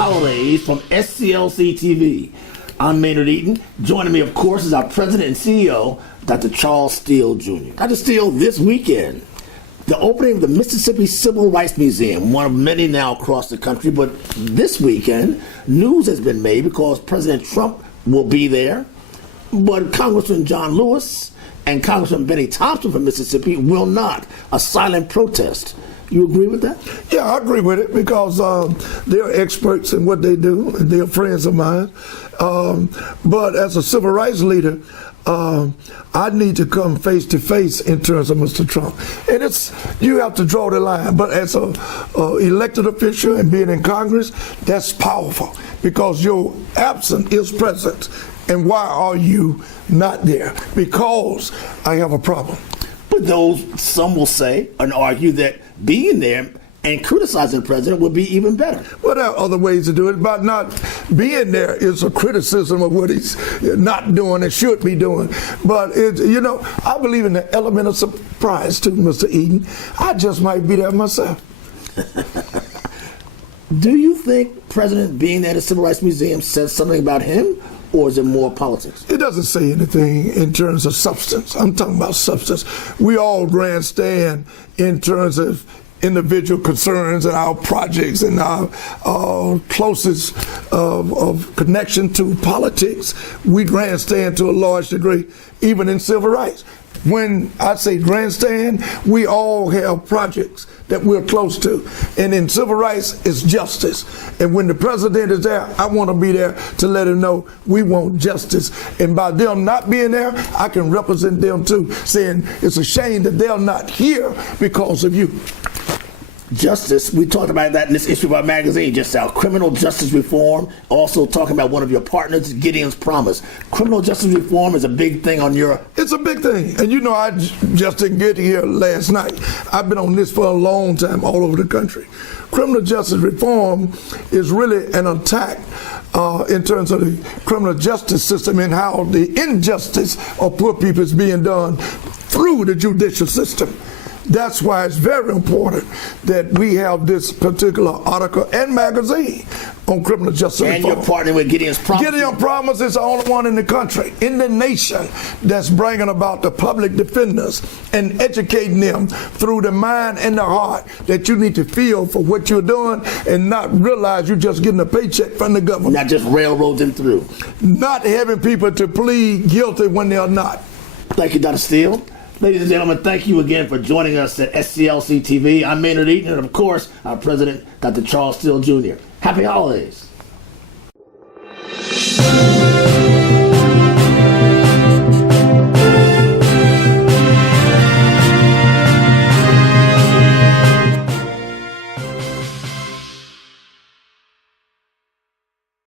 holidays from SCLC TV. I'm Maynard Eaton. Joining me, of course, is our President and CEO, Dr. Charles Steele, Jr. Dr. Steele, this weekend, the opening of the Mississippi Civil Rights Museum, one of many now across the country, but this weekend, news has been made because President Trump will be there, but Congressman John Lewis and Congressman Benny Thompson from Mississippi will not. A silent protest. You agree with that? Yeah, I agree with it because they're experts in what they do, and they're friends of mine. But as a civil rights leader, I need to come face to face in terms of Mr. Trump. And you have to draw the line. But as a elected official and being in Congress, that's powerful because your absence is present. And why are you not there? Because I have a problem. But some will say and argue that being there and criticizing the president would be even better. Well, there are other ways to do it, but not being there is a criticism of what he's not doing and should be doing. But, I believe in the element of surprise too, Mr. Eaton. I just might be there myself. Do you think President being at the Civil Rights Museum says something about him, or is it more politics? It doesn't say anything in terms of substance. I'm talking about substance. We all grandstand in terms of individual concerns and our projects and our closest of connection to politics. We grandstand to a large degree, even in civil rights. When I say grandstand, we all have projects that we're close to. And in civil rights, it's justice. And when the president is there, I want to be there to let him know we want justice. And by them not being there, I can represent them too, saying it's a shame that they're not here because of you. Justice, we talked about that in this issue of our magazine, just our criminal justice reform, also talking about one of your partners, Gideon's Promise. Criminal justice reform is a big thing on your... It's a big thing. And I just didn't get here last night. I've been on this for a long time all over the country. Criminal justice reform is really an attack in terms of the criminal justice system and how the injustice of poor people is being done through the judicial system. That's why it's very important that we have this particular article and magazine on criminal justice reform. And you're partnering with Gideon's Promise. Gideon's Promise is the only one in the country, in the nation, that's bringing about the public defenders and educating them through the mind and the heart that you need to feel for what you're doing and not realize you're just getting a paycheck from the government. Not just railroad them through. Not having people to plead guilty when they're not. Thank you, Dr. Steele. Ladies and gentlemen, thank you again for joining us at SCLC TV. I'm Maynard Eaton, and of course, our president, Dr. Charles Steele, Jr. Happy holidays.